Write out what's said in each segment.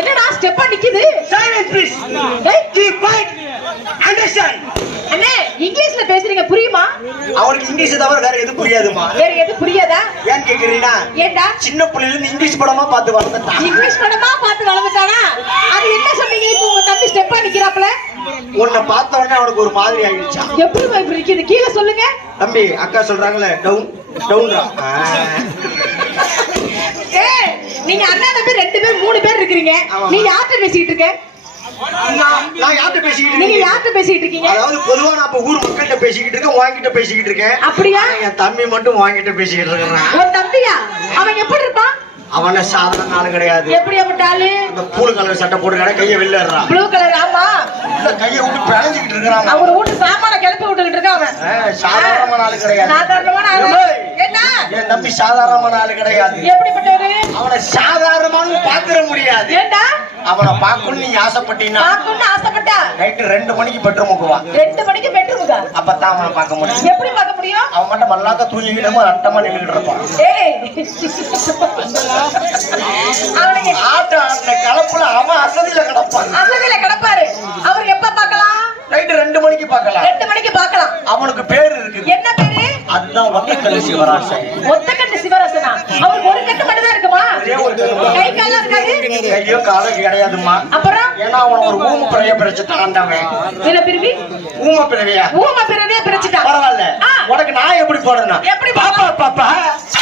என்னடா ஸ்டெப்பா நிக்குது? Please. ஏய், Keep quiet. Understand? அண்ணே இங்கிலீஷ்ல பேசுறீங்க புரியுமா? அவனுக்கு இங்கிலீஷ் தவிர வேற எதுவும் புரியாதுமா வேற எது புரியாதா? ஏன் கேக்குறீங்கன்னா ஏண்டா? சின்ன இருந்து இங்கிலீஷ் படமா பார்த்து வளர்ந்துட்டான் இங்கிலீஷ் படமா பார்த்து வளர்ந்துட்டானா? அது என்ன சொன்னீங்க? இப்போ உங்க தம்பி ஸ்டெப்பா நிக்கிறாப்ல உன்னை பார்த்த உடனே அவனுக்கு ஒரு மாதிரி ஆயிடுச்சான் எப்படி இப்படி நிக்குது? கீழே சொல்லுங்க. தம்பி அக்கா சொல்றாங்களே டவுன் டவுன்ரா நீங்க அண்ணா தம்பி ரெண்டு பேர் மூணு பேர் இருக்கிறீங்க. நீ யார்கிட்ட பேசிட்டு இருக்க? நான் யார்கிட்ட பேசிக்கிட்டு நீங்க இருக்கேன் யார்கிட்ட பேசிட்டு இருக்கீங்க? அதாவது பொதுவா நான் இப்ப ஊர் மக்கள்கிட்ட பேசிக்கிட்டு இருக்கேன் வாங்கிட்ட பேசிக்கிட்டு இருக்கேன். அப்படியா? என் தம்பி மட்டும் வாங்கிட்ட பேசிக்கிட்டு இருக்கிறான். உன் தம்பியா? அவன் எப்படி இருப்பான்? அவன சாதாரண ஆளு கிடையாது. எப்படி அப்பட்டாலு இந்த கலர் சட்டை போட்டு கையை வெளில ப்ளூ கலர் ஆமா. இல்ல கையை விட்டு பிழைஞ்சுக்கிட்டு இருக்கிறான். அவர் வீட்டு சாமான கிளப்பி விட்டுக்கிட்டு இருக்கான் அவன். சாதாரணமான ஆளு கிடையாது. சாதாரணமான ஆளு. ஏய், என்ன என் தம்பி சாதாரணமான ஆளு கிடையாது. எப்படிப்பட்டவரு? அவனை சாதாரணமான பாத்திர முடியாது. ஏண்டா? அவனை பார்க்கணும்னு நீ ஆசைப்பட்டீங்கன்னா பார்க்கணும்னு ஆசைப்பட்டா? நைட்டு ரெண்டு மணிக்கு பெட்ரூம் முக்குவான் ரெண்டு மணிக்கு பெட்ரூமுக்கா அப்பதான் அவனை பார்க்க முடியும். எப்படி பார்க்க முடியும்? அவன் மட்டும் மல்லாக்க தூங்கிக்கிட்டமோ ரட்டமா நின்றுட்டு இருப்பான். அவனுக்கு ஆட்டம் ஆடின கலப்புல அவன் அசதியில கிடப்பான். அசதியில கிடப்பாரு. அவர் எப்ப பார்க்கலாம்? நைட்டு ரெண்டு மணிக்கு பார்க்கலாம். ரெண்டு மணிக்கு பார்க்கலாம். அவனுக்கு பேர் இருக்குது. என்ன அதுதான் சிவராசன். ஒத்த கட்டு சிவராசனா? அவருக்கு ஒரு கட்டு மட்டும் தான் இருக்குமா. கை கால்லாம் இருக்காது? கையோ காலோ கிடையாதும்மா. அப்புறம்? ஏன்னா அவன் ஒரு ஊம பிரிச்சுட்டான் ஆண்டவன் ஊம பிறவியா? ஊம பிறவியே பிரிச்சுட்டான் பரவாயில்ல. உனக்கு நான் எப்படி போடணும்? எப்படி பாப்பா பாப்பா.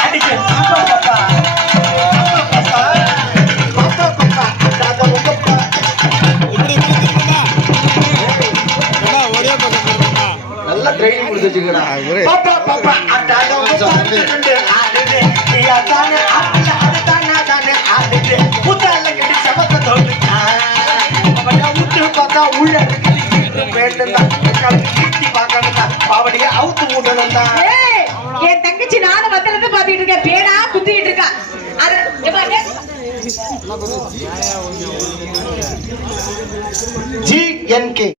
அடிக்க பாப்பா, ஏய், என் தங்கச்சி நானும் வந்ததுல இருந்து இருக்கேன் பேனா குத்திக்கிட்டு இருக்கா. அது ஜி என் கே